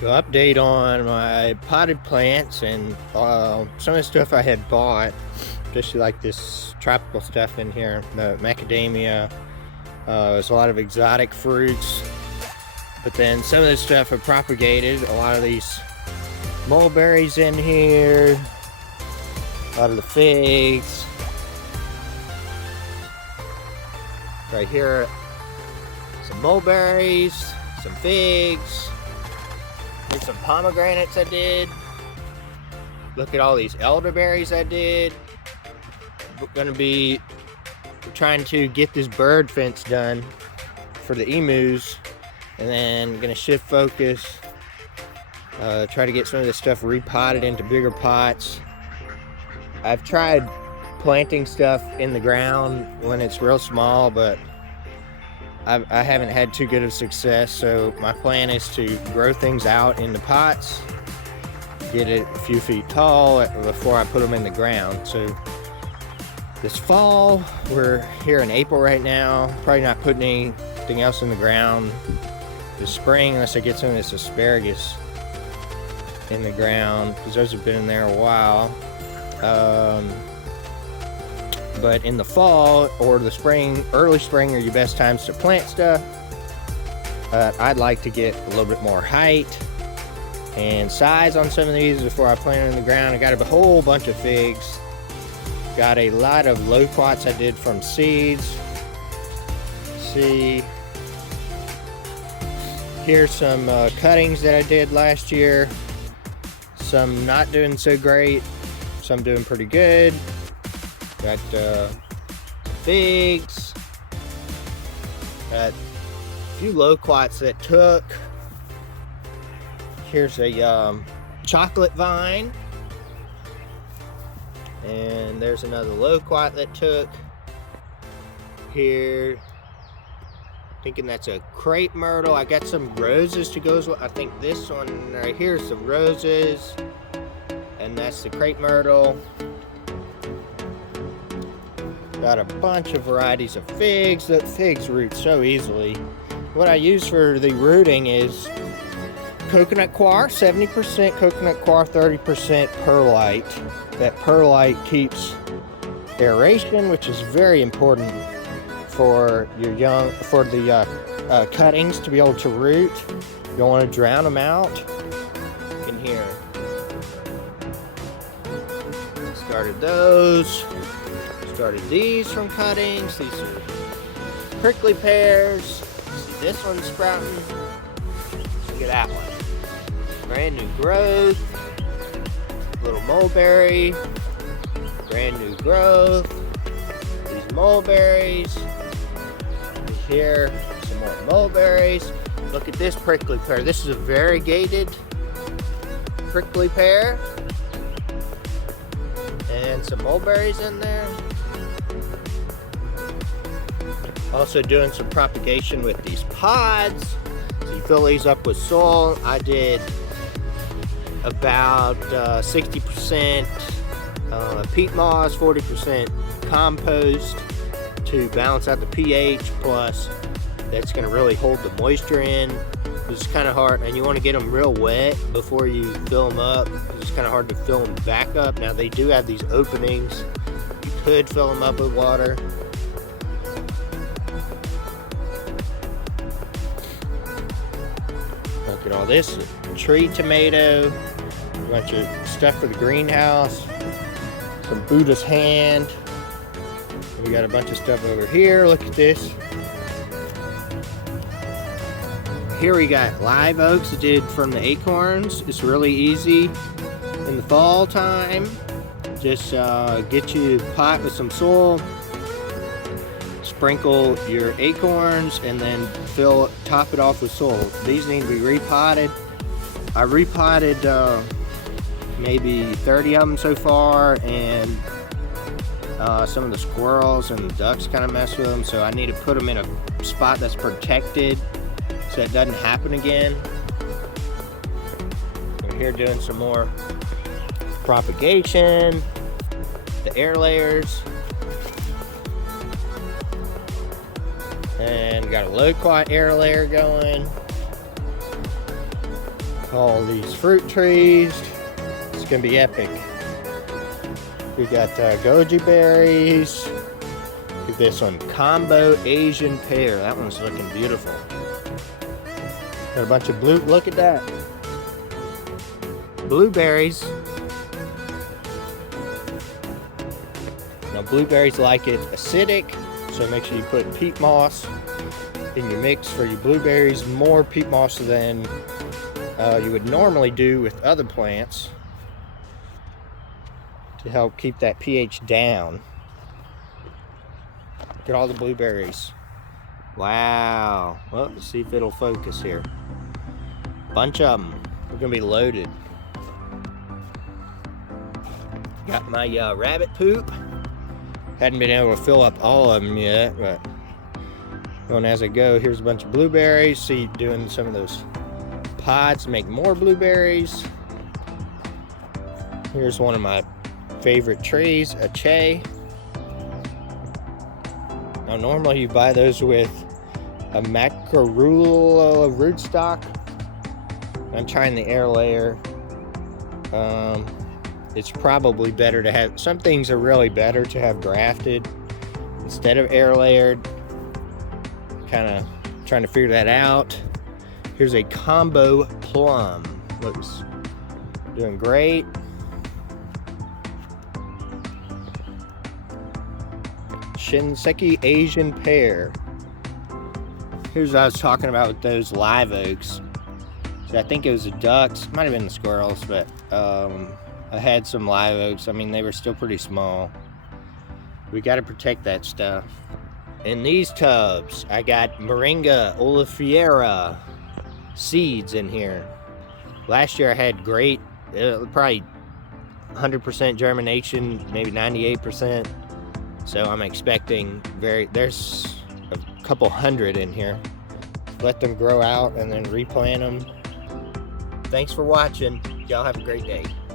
To update on my potted plants and some of the stuff I had bought, just like this tropical stuff in here, the macadamia. There's a lot of exotic fruits, but then some of this stuff I propagated. A lot of these mulberries in here, a lot of the figs. Right here, some mulberries, some figs. Here's some pomegranates I did. Look at all these elderberries I did. We're gonna be trying to get this bird fence done for the emus, and then gonna shift focus, try to get some of this stuff repotted into bigger pots. I've tried planting stuff in the ground when it's real small, but I haven't had too good of success, so my plan is to grow things out in the pots, get it a few feet tall before I put them in the ground. So this fall, we're here in April right now, probably not putting anything else in the ground this spring unless I get some of this asparagus in the ground, because those have been in there a while. But in the fall or the spring, early spring are your best times to plant stuff. I'd like to get a little bit more height and size on some of these before I plant them in the ground. I got a whole bunch of figs. Got a lot of loquats I did from seeds. See, here's some cuttings that I did last year. Some not doing so great, some doing pretty good. Got figs, got a few loquats that took. Here's a chocolate vine, and there's another loquat that took. Here, thinking that's a crepe myrtle. I got some roses to go as well. I think this one right here is the roses, and that's the crepe myrtle. Got a bunch of varieties of figs. The figs root so easily. What I use for the rooting is coconut coir, 70% coconut coir, 30% perlite. That perlite keeps aeration, which is very important for the cuttings to be able to root. You don't want to drown them out. In here, started those. Started these from cuttings. These are prickly pears. See this one sprouting. Look at that one. Brand new growth. Little mulberry. Brand new growth. These mulberries. Here, some more mulberries. Look at this prickly pear. This is a variegated prickly pear. And some mulberries in there. Also doing some propagation with these pods. So you fill these up with soil. I did about 60% peat moss, 40% compost to balance out the pH. Plus, that's going to really hold the moisture in. It's kind of hard, and you want to get them real wet before you fill them up. It's kind of hard to fill them back up. Now they do have these openings. You could fill them up with water. Look at all this tree tomato, a bunch of stuff for the greenhouse, some Buddha's hand. We got a bunch of stuff over here. Look at this. Here we got live oaks I did from the acorns. It's really easy in the fall time. Just get you a pot with some soil, sprinkle your acorns, and then top it off with soil. These need to be repotted. I repotted maybe 30 of them so far, and some of the squirrels and the ducks kind of mess with them, so I need to put them in a spot that's protected so it doesn't happen again. We're here doing some more propagation, the air layers. And got a loquat air layer going. All these fruit trees. It's gonna be epic. We got goji berries. Look at this one, combo Asian pear. That one's looking beautiful. Got a bunch of look at that. Blueberries. Now blueberries like it acidic, so make sure you put peat moss in your mix for your blueberries. More peat moss than you would normally do with other plants to help keep that pH down. Look at all the blueberries. Wow. Well, let's see if it'll focus here. Bunch of them. We're gonna be loaded. Got my rabbit poop. Hadn't been able to fill up all of them yet, but going as I go. Here's a bunch of blueberries. See, doing some of those pods to make more blueberries. Here's one of my favorite trees, a che. Now normally you buy those with a mackerula rootstock. I'm trying the air layer. It's probably better to have, some things are really better to have grafted instead of air layered. Kind of trying to figure that out. Here's a combo plum. Looks doing great. Shinseki Asian pear. Here's what I was talking about with those live oaks. So I think it was the ducks, might have been the squirrels, but I had some live oaks. I mean, they were still pretty small. We got to protect that stuff. In these tubs, I got Moringa oleifera seeds in here. Last year I had great, probably 100% germination, maybe 98%. So I'm expecting there's a couple hundred in here. Let them grow out and then replant them. Thanks for watching. Y'all have a great day.